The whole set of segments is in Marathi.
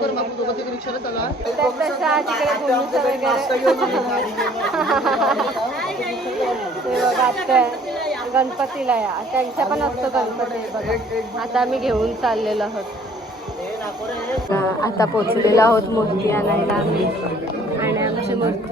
तर तशा तिकडे भूमीचं गणपतीला या. त्यांचा पण असतो गणपती. बघा आता आम्ही घेऊन चाललेलो आहोत. आता पोचलेलो आहोत मूर्ती आणायला. आम्ही आणि आमची मूर्ती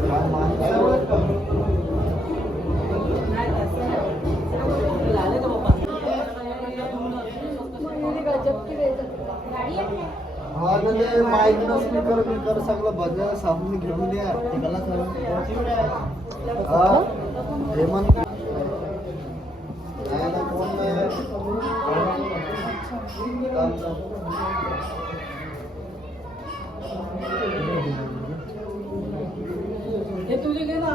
माईक गणपती चालेल माईक स्पीकर बिकर सगळं बघा सामने घेऊन द्या तिकडला हा हेमंत. कोण नाही.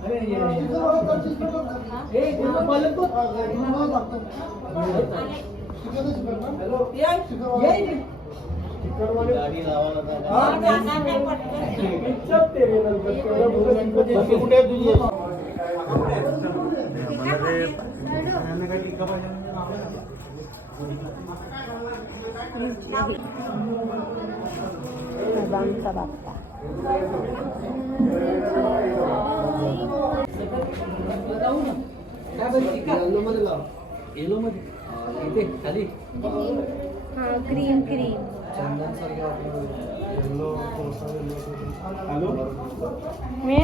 अरे ये गाडी लावायला कुठे तुझी आमचा बाप्पा येल्लो मध्ये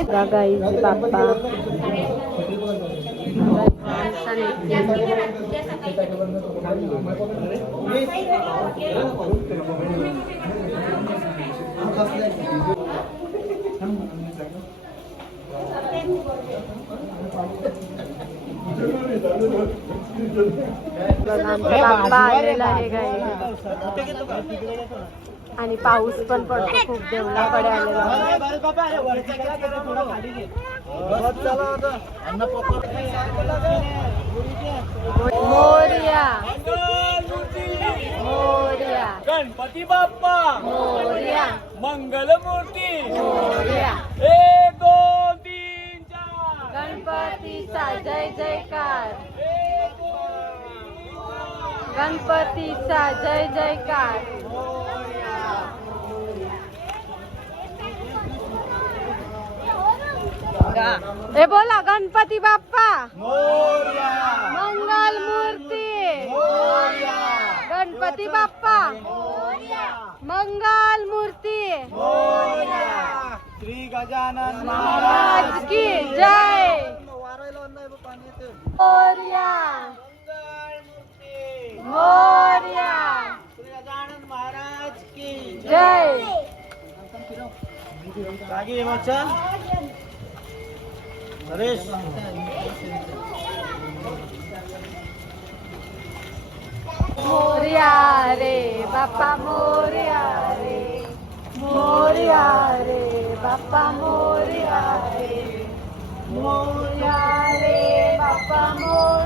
Gagay si Papa. बघा, आमचा बाप्पा आलेला आहे गाई आणि पाऊस पण पडतो खूप देवळाकडे आलेला मोरया. गणपती बाप्पा. मोरया. मंगलमूर्ती. गणपतीचा जय जयकार हे बोला गणपती बाप्पा. मंगल मूर्ती. गणपती बाप्पा. मंगल मूर्ती. श्री गजानन महाराज की जय. मोरया श्री गजानन महाराज की जय. जागी वाचन नरेश. मोरया रे बाप्पा मोरया रे. मोरया रे बाप्पा मोरया रे. मोरया रे बाप्पा मोरया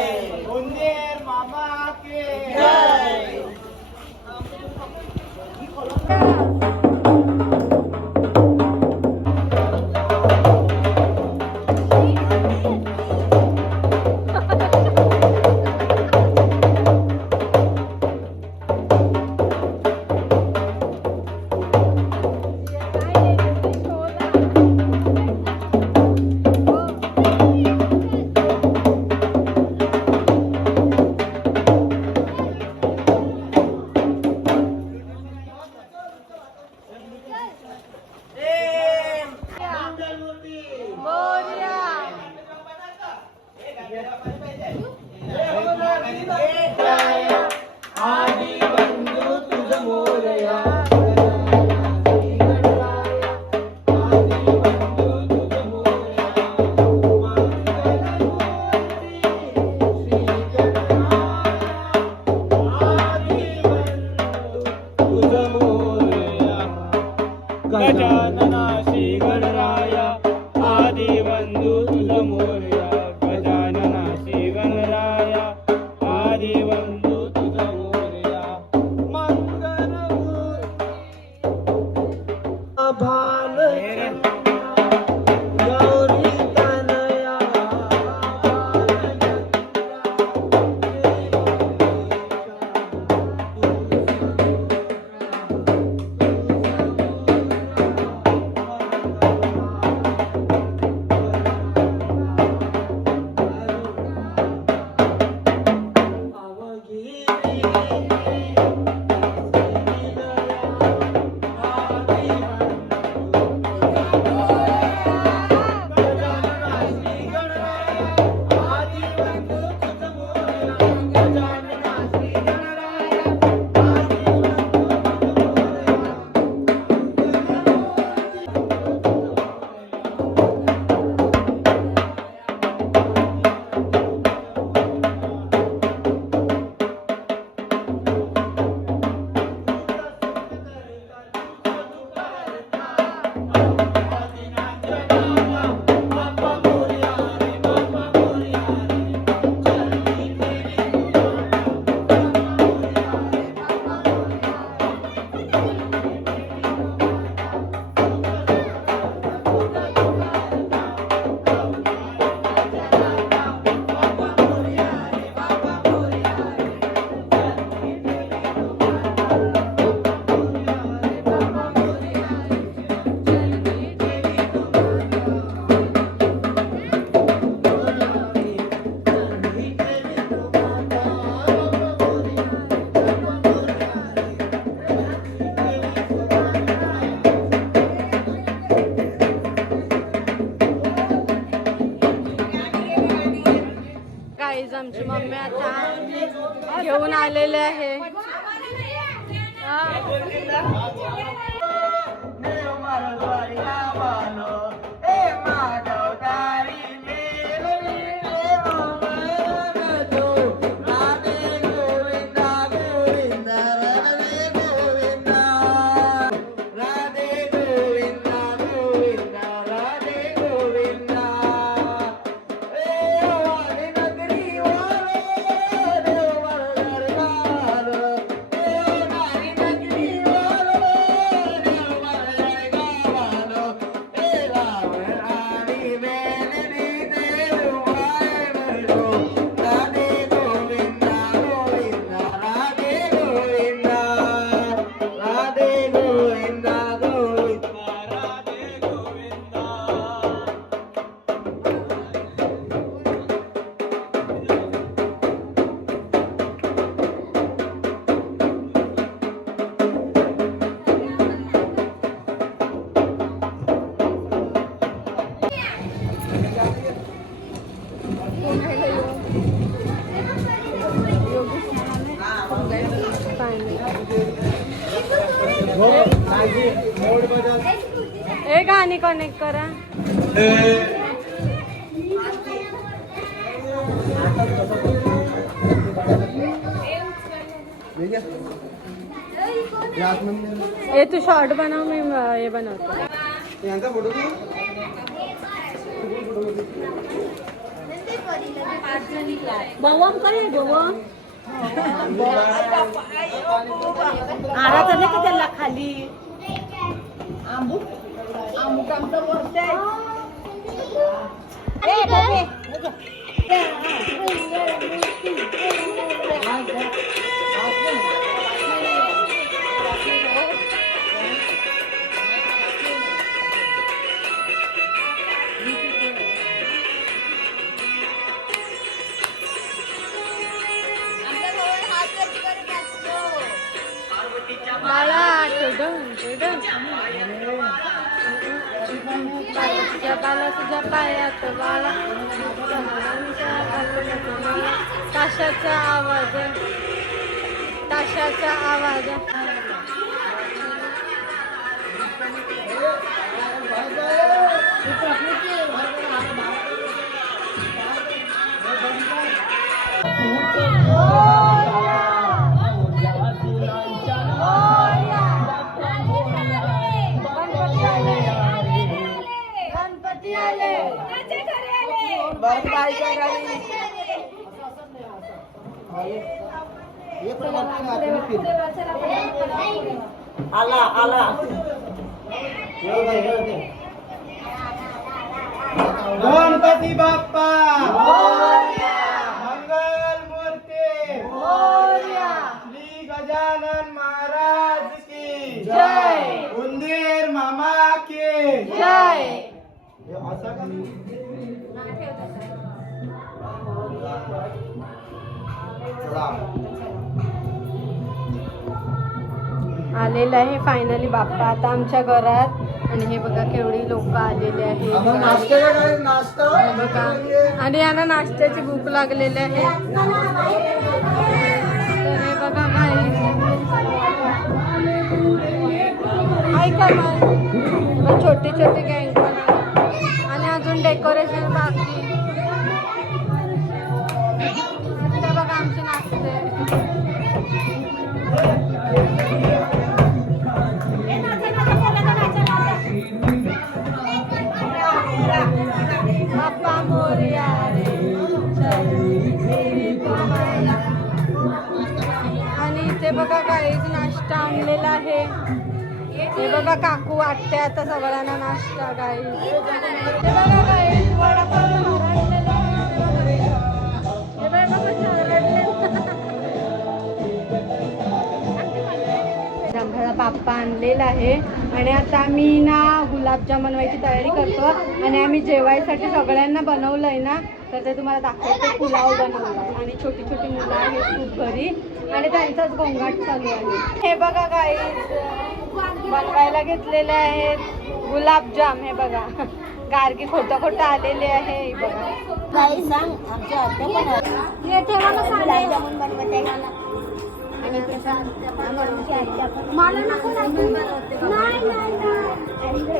no. हे गाणी कनेक्ट करा? हे तू शॉर्ट बनव मी हे बनवतो. यांचा फोटो घे. बवम काय बवम. आराचा नाही का त्याला खाली? बाळा तुझ्या पायात बाळा ताशाचा आवाज ताशाचा आवाज हे पण आपण आतमध्ये आलेलं आहे फायनली बाप्पा. आता आमच्या घरात आणि हे बघा केवढी लोक आलेले आहेत. बघा. आणि यांना नाश्त्याची भूक लागलेली आहे. हे बघा ऐका छोटी छोटी गँग पण. आणि अजून डेकोरेशन बघा काहीच नाश्ता आणलेला आहे. हे बघा काकू वाटते आता सगळ्यांना नाश्ता काही हे बघा काही वडापाव हे बघा जांभळा बाप्पा आणलेला आहे. आणि आता मी ना गुलाबजाम बनवायची तयारी करतो आणि आम्ही जेवायसाठी सगळ्यांना बनवलंय ना तर ते तुम्हाला दाखवते पुलाव बनवलाय. आणि छोटी छोटी मुलं आहेत खूप घरी. आणि त्यांचाच गोंगाट चालू आहे. हे बघा काही बनवायला घेतलेले आहेत गुलाबजाम हे बघा. गार्गी खोटं खोटं आलेले आहे हे बघा. काही सांग आमच्या आत्या पण आहे आणि मला नको नाही. नाही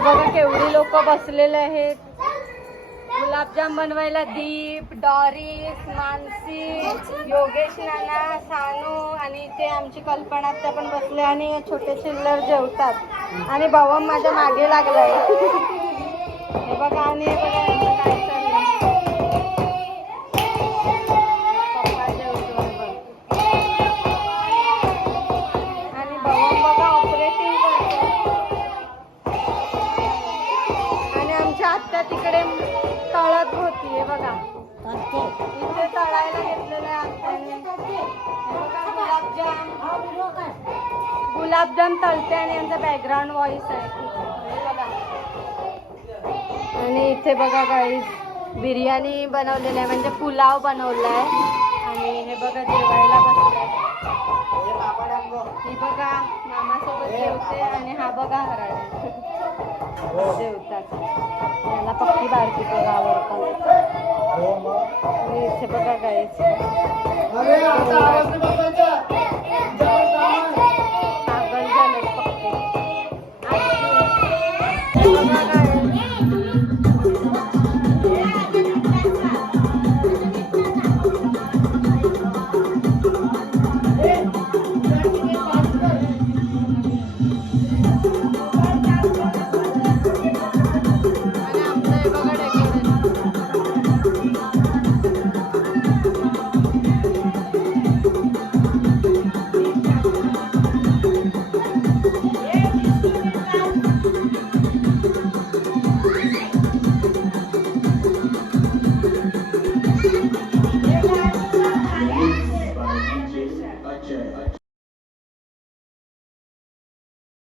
बघा केवढी लोक बसलेले आहेत. गुलाबजाम बनवायला दीप डॉरीस मानसी योगेश नाना सानू आणि ते आमची कल्पना त्या पण बसले आणि छोटे चिल्लर जेवतात. आणि भावम माझ्या मागे लागलाय. हे बघा आणि बघा. आत्या तिकडे तळत होती हे बघा इथे तळायला घेतलेलं आहे हे गुलाबजाम. गुलाबजाम तळते आणि यांचा बॅकग्राऊंड व्हॉइस आहे. हे बघा. आणि इथे बघा काही बिर्याणी बनवलेली आहे म्हणजे पुलाव बनवलाय आणि हे बघा जेवायला बसलाय ही बघा मामासोबत जेवते आणि हा बघा हराळ. जेवतात याला बारकी पोरं आवडतात बघा काहीच